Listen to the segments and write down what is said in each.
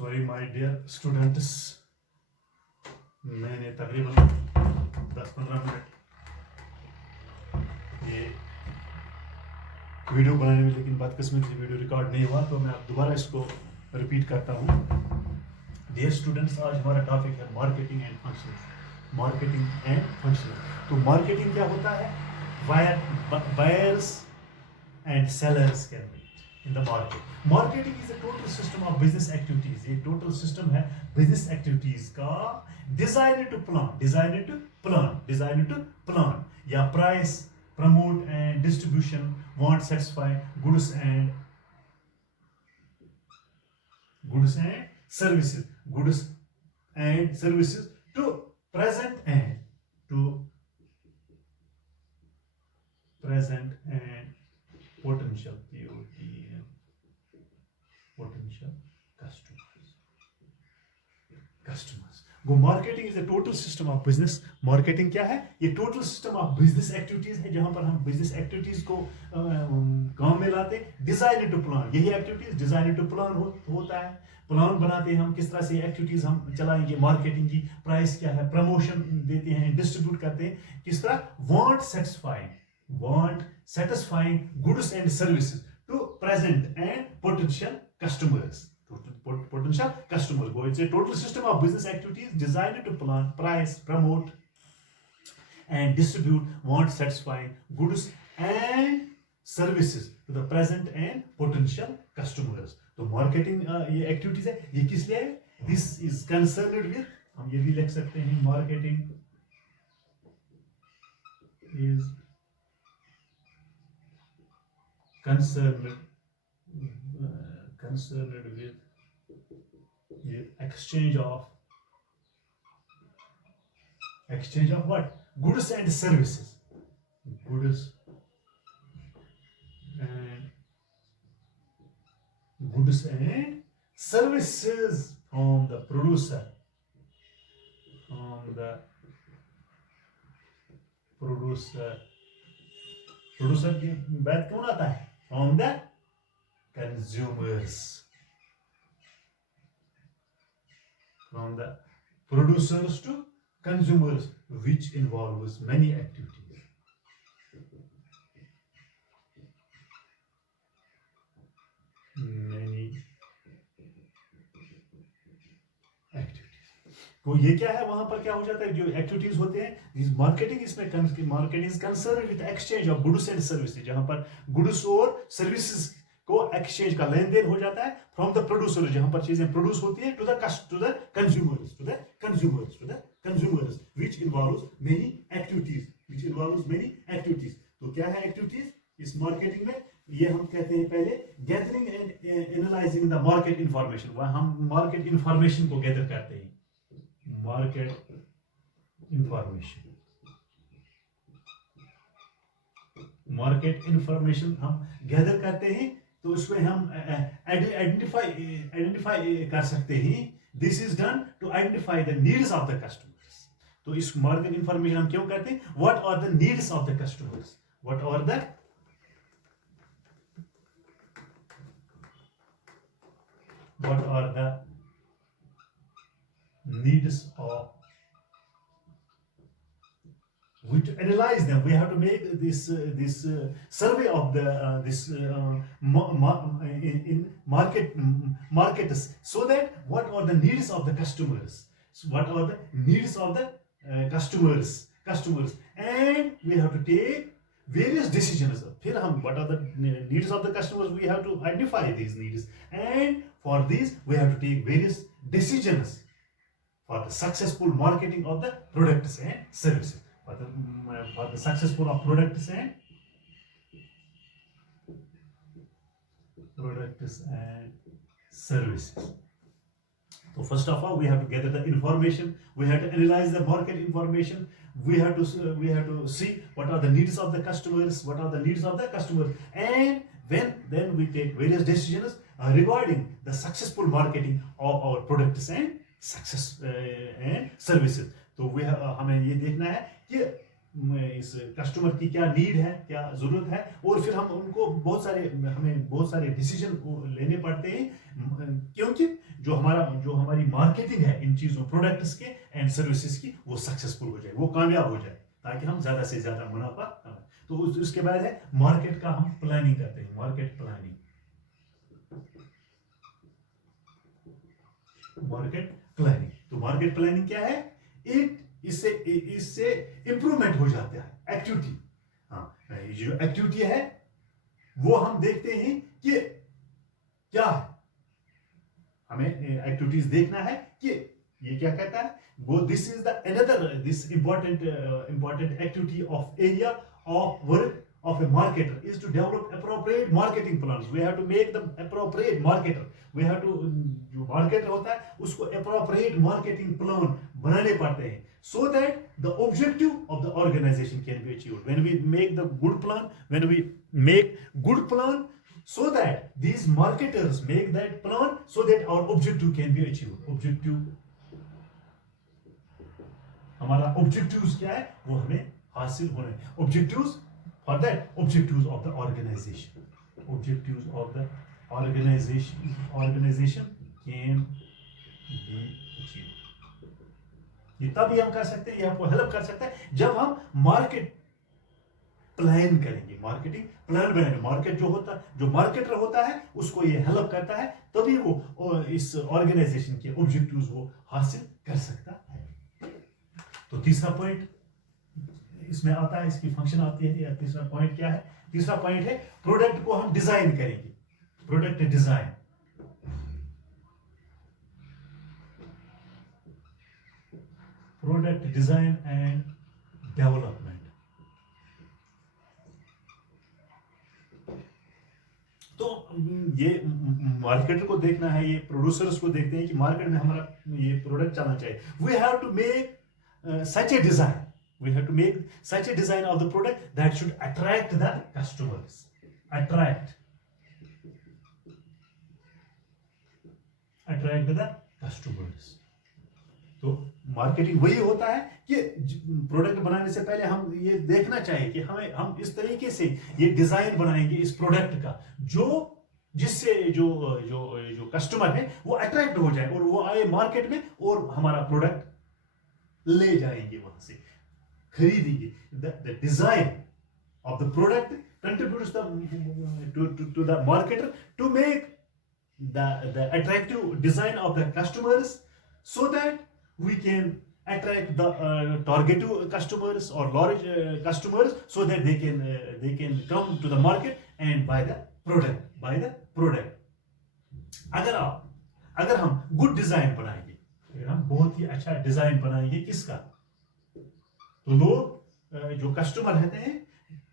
Sorry my dear students, मैंने तकरीबन 10-15 minute ये वीडियो बनाने में, लेकिन बदकिस्मती से वीडियो रिकॉर्ड नहीं हुआ, तो मैं अब दोबारा इसको रिपीट करता हूँ। डियर स्टूडेंट्स, आज हमारा टॉपिक है marketing and functions. Marketing and functions. तो मार्केटिंग क्या होता है? Buyers and sellers can meet in the market. Marketing is a total system of business activities. ये टोटल सिस्टम है बिजनेस एक्टिविटीज का, डिजाइनेड टू प्लान या price, promote and distribution, want, satisfy goods and services to present and potential customers. वो marketing is the total system of business. Marketing क्या है? ये total system of business activities है, जहां पर हम बिजनेस एक्टिविटीज को काम में लाते हैं। डिजाइन टू प्लान, यही एक्टिविटीज डिजाइन टू प्लान होता है। प्लान बनाते हैं हम, किस तरह से एक्टिविटीज हम चलाएंगे मार्केटिंग की, प्राइस क्या है, प्रमोशन देते हैं, डिस्ट्रीब्यूट करते हैं किस तरह। Want satisfying goods and services to present and potential customers. It's a total system of business activities designed to plan, price, promote and distribute want, satisfying goods and services to the present and potential customers. तो marketing ये activities है, ये किस लिए है? This is concerned with, हम ये भी लिख सकते हैं, marketing is concerned with the exchange of what? Goods and services. Goods and services from the producer. Producer की बात कौन आता है? From the consumers. From the producers to consumers, which involves many activities. तो ये क्या है? वहां पर क्या हो जाता है? जो एक्टिविटीज होते हैं मार्केटिंग, इसमें marketing is concern with exchange of goods and services, जहां पर गुड्स और सर्विसेज को एक्सचेंज का लेन देन हो जाता है। फ्रॉम द प्रोड्यूसर, जहां पर चीजें प्रोड्यूस होती है, to the consumers which involves many activities. तो क्या है एक्टिविटीज इस मार्केटिंग में? ये हम कहते हैं पहले gathering and analysing the market information. वह हम मार्केट इंफॉर्मेशन को गैदर करते हैं। मार्केट इंफॉर्मेशन हम गैदर करते हैं, तो उसमें हम आइडेंटिफाई कर सकते हैं। This is done to identify the needs of the customers. तो इस मार्केट इंफॉर्मेशन हम क्यों करते हैं? What are the needs of the customers, what are the needs of, we to analyze them, we have to make this survey of the in markets, so that what are the needs of the customers, customers, and we have to take various decisions. फिर हम what are the needs of the customers, we have to identify these needs, and for these we have to take various decisions for the successful marketing of the products and services. For the successful of products and services. So first of all, we have to gather the information. We have to analyze the market information. We have to see what are the needs of the customers. And then we take various decisions regarding the successful marketing of our products and services. तो हमें ये देखना है कि इस customer की क्या need है, क्या जरूरत है, और फिर हम उनको हमें बहुत सारे डिसीजन लेने पड़ते हैं, क्योंकि जो हमारी मार्केटिंग है इन चीजों, प्रोडक्ट्स के एंड सर्विसेज की, वो सक्सेसफुल हो जाए, वो कामयाब हो जाए, ताकि हम ज्यादा से ज्यादा मुनाफा कमाएं। तो उसके बाद है मार्केट का हम प्लानिंग करते हैं, मार्केट प्लानिंग। मार्केट प्लानिंग, तो मार्केट प्लानिंग क्या है? इससे इससे इंप्रूवमेंट हो जाता है एक्टिविटी। हाँ, ये जो एक्टिविटी है वो हम देखते हैं कि क्या है, हमें एक्टिविटीज देखना है कि ये क्या कहता है। वो this is the another this important activity of area of work of a marketer is to develop appropriate marketing plans. We have to make the appropriate marketer. We have to जो marketer होता है उसको appropriate marketing plan बनाने पड़ते हैं, so that the objective of the organization can be achieved. When we make the good plan, when we make good plan, so that these marketers make that plan, so that our objective can be achieved. Objective, हमारा objectives क्या है वो हमें हासिल होना है। Objectives for that, objectives of the organization, objectives of the organization can be achieved. ये तब हम कर सकते हैं, ये हमको हेल्प कर सकता है जब हम मार्केट प्लान करेंगे, मार्केटिंग प्लान बनाएंगे। मार्केट जो मार्केटर होता है उसको ये हेल्प करता है, तभी वो इस ऑर्गेनाइजेशन के ऑब्जेक्टिव्स वो हासिल कर सकता है। तो तीसरा पॉइंट इसमें आता है, इसकी फंक्शन आती है। या तीसरा पॉइंट क्या है? तीसरा पॉइंट है प्रोडक्ट को हम डिजाइन करेंगे, product design. Product design and development. तो ये मार्केटर को देखना है, ये प्रोड्यूसर्स को देखते हैं कि मार्केट में हमारा ये प्रोडक्ट चलना चाहिए। We have to make such a design, we have to make such a design of the product that should attract the customers. Attract the customers. तो मार्केटिंग वही होता है कि प्रोडक्ट बनाने से पहले हम ये देखना चाहिए कि हम इस तरीके से ये डिजाइन बनाएंगे इस प्रोडक्ट का जिससे जो कस्टमर है वो अट्रैक्ट हो जाए और वो आए मार्केट में और हमारा प्रोडक्ट ले जाएंगे, वहां से खरीदेंगे। The design of the product contributes to the marketer to make the attractive design of the customers, so that we can attract the targeted customers or large customers, so that they can come to the market and buy the product. अगर हम good design बनाएंगे, अगर हम बहुत ही अच्छा design बनाएंगे किसका, तो लोग जो कस्टमर रहते हैं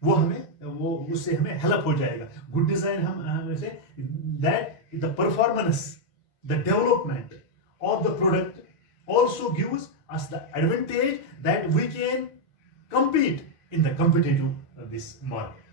वो उससे हमें हेल्प हो जाएगा। गुड डिजाइन हम say that the performance, the development of the product also gives us the advantage that we can compete in the competitive this market.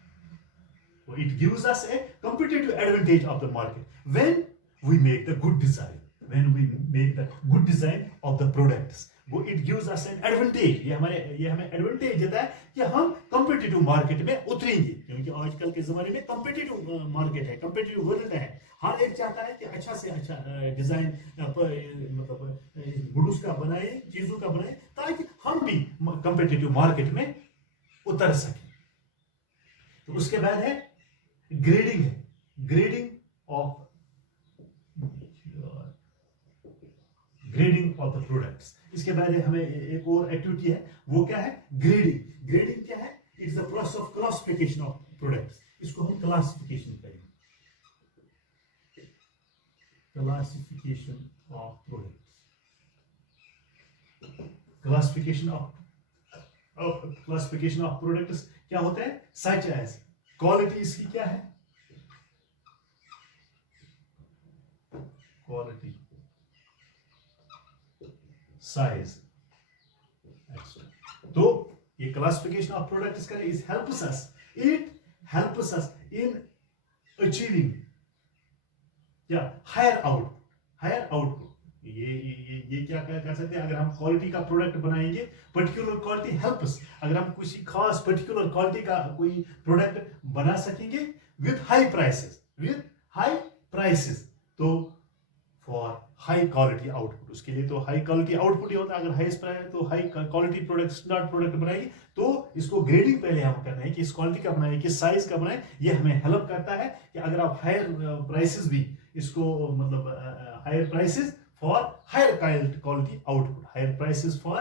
So it gives us a competitive advantage of the market when we make the good design, when we make the good design of the products. वो it gives us an advantage, ये हमें advantage देता है कि हम competitive market में उतरेंगे, क्योंकि आजकल के जमाने में कॉम्पिटिटिव मार्केट है, कॉम्पिटिटिव वर्ल्ड है। हर एक चाहता है कि अच्छा से अच्छा डिजाइन मतलब गुड्स का बनाए, चीजों का बनाए, ताकि हम भी कॉम्पिटिटिव मार्केट में उतर सकें। तो उसके बाद है ग्रेडिंग, है ग्रेडिंग ऑफ द प्रोडक्ट्स। इसके बाद हमें एक और एक्टिविटी है, वो क्या है? ग्रेडिंग। ग्रेडिंग क्या है? It's the process of classification of products. इसको हम क्लासिफिकेशन करेंगे, classification of products. Classification of products क्या होता है? सच एज क्वालिटी, इसकी क्या है? Quality, size. तो ये क्लासिफिकेशन ऑफ प्रोडक्ट्स का it helps us in achieving क्या? Higher output. ये क्या कर सकते हैं, अगर हम क्वालिटी का प्रोडक्ट बनाएंगे, पर्टिकुलर क्वालिटी हेल्प्स, अगर हम किसी खास पर्टिकुलर क्वालिटी का कोई प्रोडक्ट बना सकेंगे विद हाई प्राइसेस, तो फॉर हाई क्वालिटी आउटपुट, उसके लिए तो हाई क्वालिटी आउटपुट ही होता है। अगर हाईएस्ट प्राइस है तो high quality product, standard product बनाएंगे, तो इसको ग्रेडिंग पहले हम करना है कि इस क्वालिटी का बनाए, किस साइज का बनाए। ये हमें हेल्प करता है कि अगर आप हायर प्राइसेस भी इसको मतलब higher prices for higher quality output, higher prices for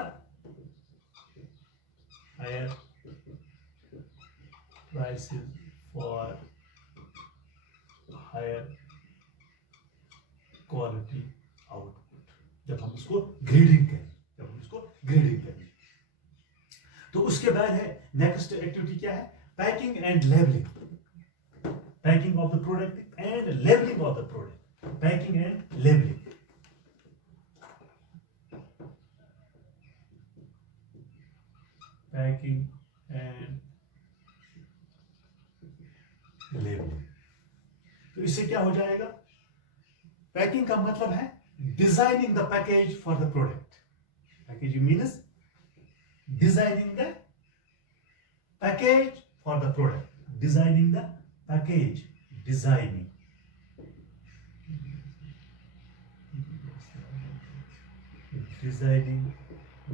higher prices for higher quality output, जब हम इसको ग्रेडिंग करें, तो उसके बाद है नेक्स्ट एक्टिविटी क्या है, packing and labelling, packing of the product and labelling of the product, packing and labelling. Packing and labelling, तो इससे क्या हो जाएगा, पैकिंग का मतलब है designing the package for the product, packaging means designing the package for the product, designing the package, designing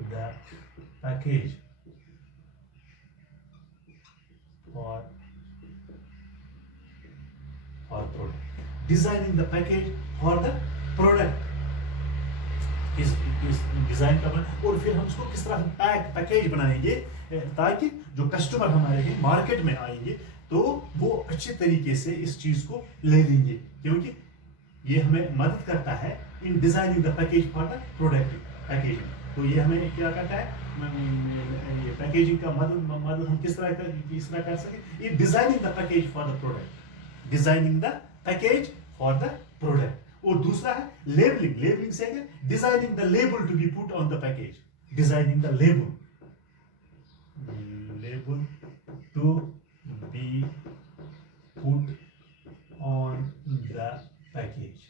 the package for product, designing the package for the product, किस design का बना, और फिर हम उसको किस तरह पैकेज बनाएंगे ताकि जो कस्टमर हमारे हैं मार्केट में आएंगे तो वो अच्छे तरीके से इस चीज को ले लेंगे, क्योंकि ये हमें मदद करता है in designing the package for the product packaging. तो ये हमें क्या करता है, ये पैकेजिंग का मदद हम किस तरह कर सके, ये designing the package for the product, designing the package for the product. और दूसरा है लेबलिंग, लेबलिंग से designing the label to be put on the package, designing the label to be put on the package.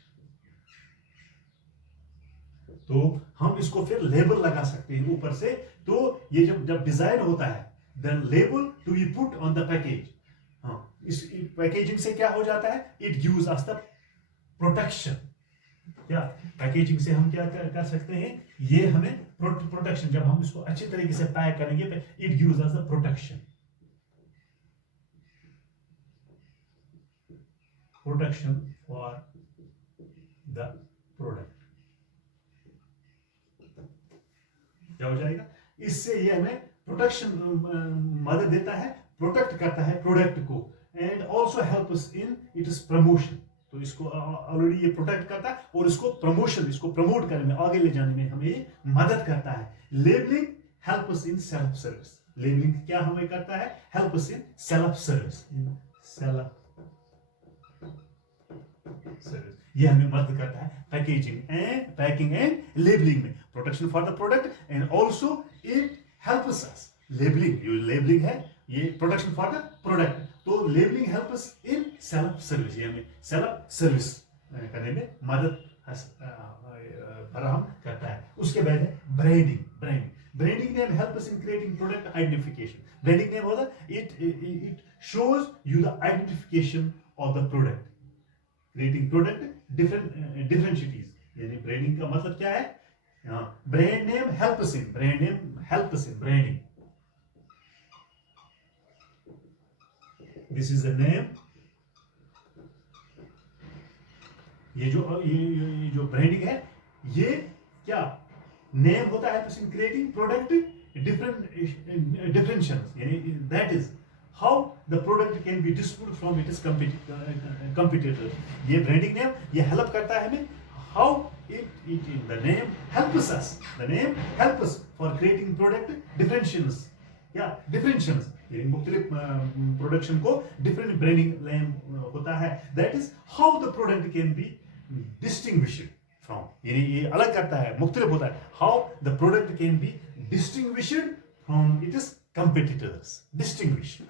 तो हम इसको फिर label लगा सकते हैं ऊपर से, तो ये जब डिजाइन होता है the label to be put on the package, हाँ, इस पैकेजिंग से क्या हो जाता है, it gives us the protection. क्या पैकेजिंग से हम क्या कर सकते हैं, ये हमें प्रोटेक्शन, जब हम इसको अच्छे तरीके से पैक करेंगे, it gives us the protection, for the product. क्या हो जाएगा, इससे ये हमें प्रोटेक्शन मदद देता है, प्रोटेक्ट करता है प्रोडक्ट को, and also help us in its promotion. तो इसको ऑलरेडी ये प्रोटेक्ट करता है और इसको प्रमोशन, इसको प्रमोट करने में, आगे ले जाने में हमें ये मदद करता है। Labelling help us in self service, labelling क्या हमें करता है, help us in self service, ये हमें मदद करता है पैकिंग एंड लेबलिंग में, protection for the product and also it helps us, labelling, जो लेबलिंग है ये प्रोटेक्शन फॉर द प्रोडक्ट, तो labelling help us in self service, ये हमें सेल्फ सर्विस करने में मदद फराहम करता है। उसके बाद है branding name help us in creating product identification. Branding name होता है it shows you the identification of the product, creating product differentiates, यानी ब्रांडिंग का मतलब क्या है, brand name help us in branding, this is the name, ये जो branding है, ये क्या नेम होता है इन क्रिएटिंग प्रोडक्ट डिफरेंशिएशंस, यानी that is how the product can be distinguished from its competitor. ये ब्रांडिंग नेम ये हेल्प करता है हमें, how the name helps us for creating product differentiations, या डिफरेंशिएशंस, यानी मुख्तलिफ प्रोडक्शन को डिफरेंट ब्रांडिंग नेम होता है, that is how the product can be distinguished from, यानी ये अलग करता है, मुख्तलिफ होता है, how the product can be distinguished from it's competitors, distinguished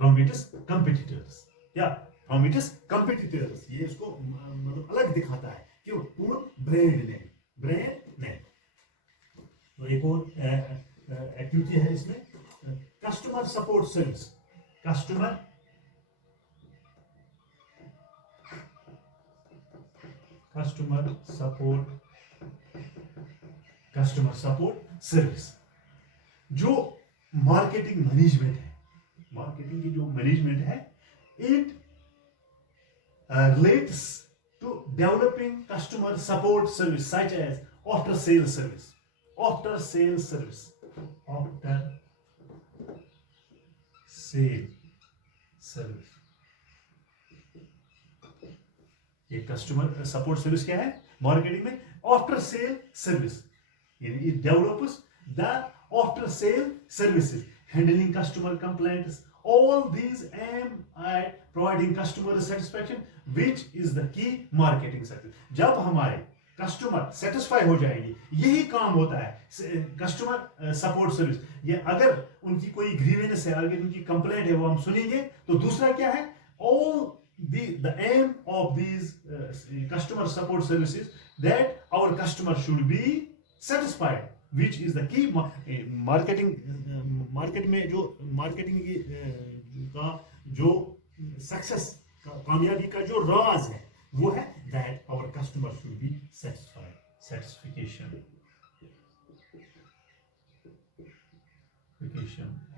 from it's competitors, या फ्रॉम इट्स कंपिटिटर्स, ये इसको मतलब अलग दिखाता है, क्यों? पूर्ण ब्रांड नेम। तो एक और एक्टिविटी है इसमें, customer support service. Customer support service. जो मार्केटिंग मैनेजमेंट है, मार्केटिंग की जो मैनेजमेंट है, it relates to developing customer support service such as after sales service, after sale service, after sale service। ये कस्टमर सपोर्ट सर्विस क्या है marketing में? After sale service, यानी it develops the after sale services, handling customer complaints, all these aim at providing customer satisfaction, which is the key marketing success। जब हमारे customer satisfy हो जाएंगे, यही काम होता है कस्टमर सपोर्ट सर्विस। ये अगर उनकी कोई ग्रीवेंस है, अगर उनकी कंप्लेंट है, वो हम सुनेंगे। तो दूसरा क्या है? all the aim of these customer support services that our customer should be satisfied, which is the key marketing। Market में जो मार्केटिंग का जो सक्सेस, कामयाबी का जो राज है, वो है that our customer should be satisfied, satisfaction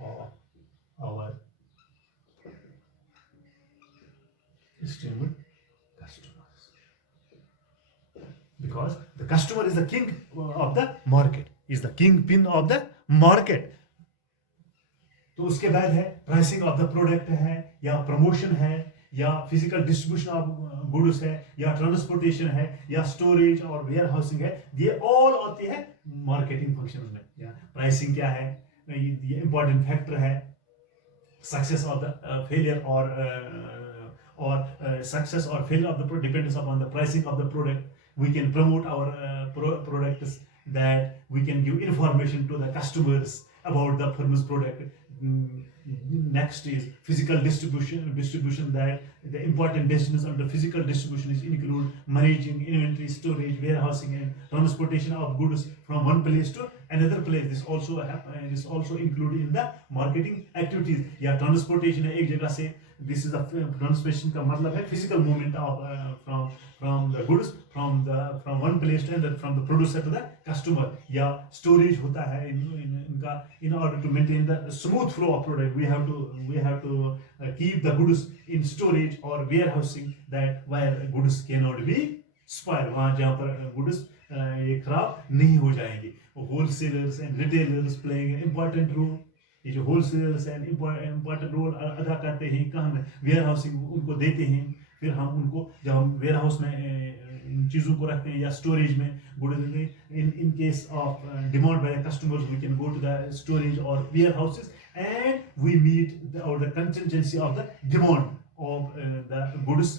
of our esteemed customers, because the customer is the king of the market, is the kingpin of the market। तो उसके बाद है प्राइसिंग ऑफ द प्रोडक्ट है, या प्रमोशन है, या physical distribution of goods है, या ट्रांसपोर्टेशन है, या स्टोरेज और वेयर हाउसिंग है। ये ऑल आते हैं मार्केटिंग फंक्शंस में। या प्राइसिंग क्या है, ये इंपॉर्टेंट फैक्टर है सक्सेस ऑफ द फेलियर और सक्सेस और failure of the depends upon the pricing of the product. We can promote our products, that we can give information to the customers about the firm's product। Next is physical distribution, that the important destinations under physical distribution is include managing inventory, storage, warehousing and transportation of goods from one place to another place। This also included in the marketing activities। या transportation है एक जगह से, this is the transportation का मतलब है physical movement of from the goods from one place to another, from the producer to the customer। या storage होता है इनका, in order to maintain the smooth flow of product, we have to keep the goods in storage or warehousing, that where goods cannot be spoiled, वहाँ जहाँ पर goods ये खराब नहीं हो जाएंगे। Wholesalers and retailers playing an important role। ये जो होलसेलर्स एंड इम्पोर्टेंट रोल अदा करते हैं, कहाँ में? वेयर हाउसिंग उनको देते हैं। फिर हम उनको, जब हम वेयर हाउस में इन चीज़ों को रखते हैं, या स्टोरेज में good, in case of demand by customers, we can go to the storage और warehouses and we meet the contingency of the demand of the goods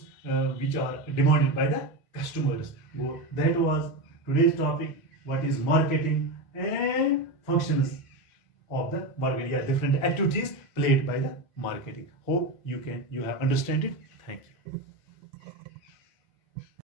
which are demanded by the customers। That was today's topic, what is marketing and functions of the marketing, yeah, different activities played by the marketing। Hope you have understand it। Thank you।